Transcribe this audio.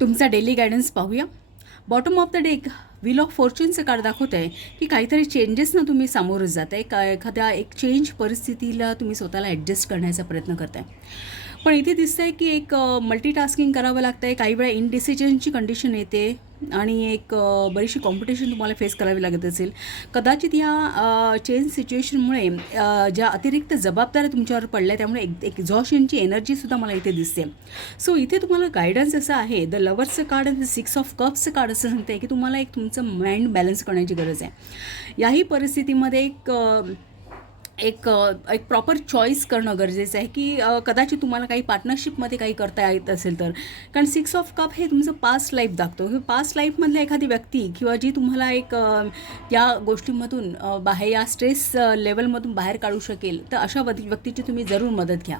तुमचा daily guidance पाहूया. Bottom of the day wheel of फॉर्च्यूनचं कार्ड दाखवतं आहे की काहीतरी चेंजेसना तुम्ही सामोरं जात आहे. एखाद्या एक चेंज परिस्थितीला तुम्ही स्वतःला ॲडजस्ट करण्याचा प्रयत्न करताय. पण इथे दिसतं आहे की एक मल्टीटास्किंग करावं लागतं आहे. काही वेळा इनडिसिजनची कंडिशन येते आणि एक बरीचशी कॉम्पिटिशन तुम्हाला फेस करावी लागत असेल. कदाचित या चेंज सिच्युएशनमुळे ज्या अतिरिक्त जबाबदाऱ्या तुमच्यावर पडल्या त्यामुळे एक्झॉशनची एनर्जीसुद्धा मला इथे दिसते. सो इथे तुम्हाला गायडन्स असं आहे. द लवर्सचं कार्ड आणि द 6 ऑफ कप्सचं कार्ड असं सांगतं की तुम्हाला एक तुमचं माइंड बॅलन्स करण्याची गरज आहे. याही परिस्थितीमध्ये एक एक प्रॉपर चॉईस करणं गरजेचं आहे की कदाचित तुम्हाला काही पार्टनरशिपमध्ये काही करता येत असेल तर. कारण 6 ऑफ कप हे तुमचं पास्ट लाईफ दाखतो. हे पास्ट लाईफमधल्या एखादी व्यक्ती किंवा जी तुम्हाला या गोष्टींमधून बाहेर या स्ट्रेस लेवलमधून बाहेर काढू शकेल तर अशा व्यक्तीची तुम्ही जरूर मदत घ्या.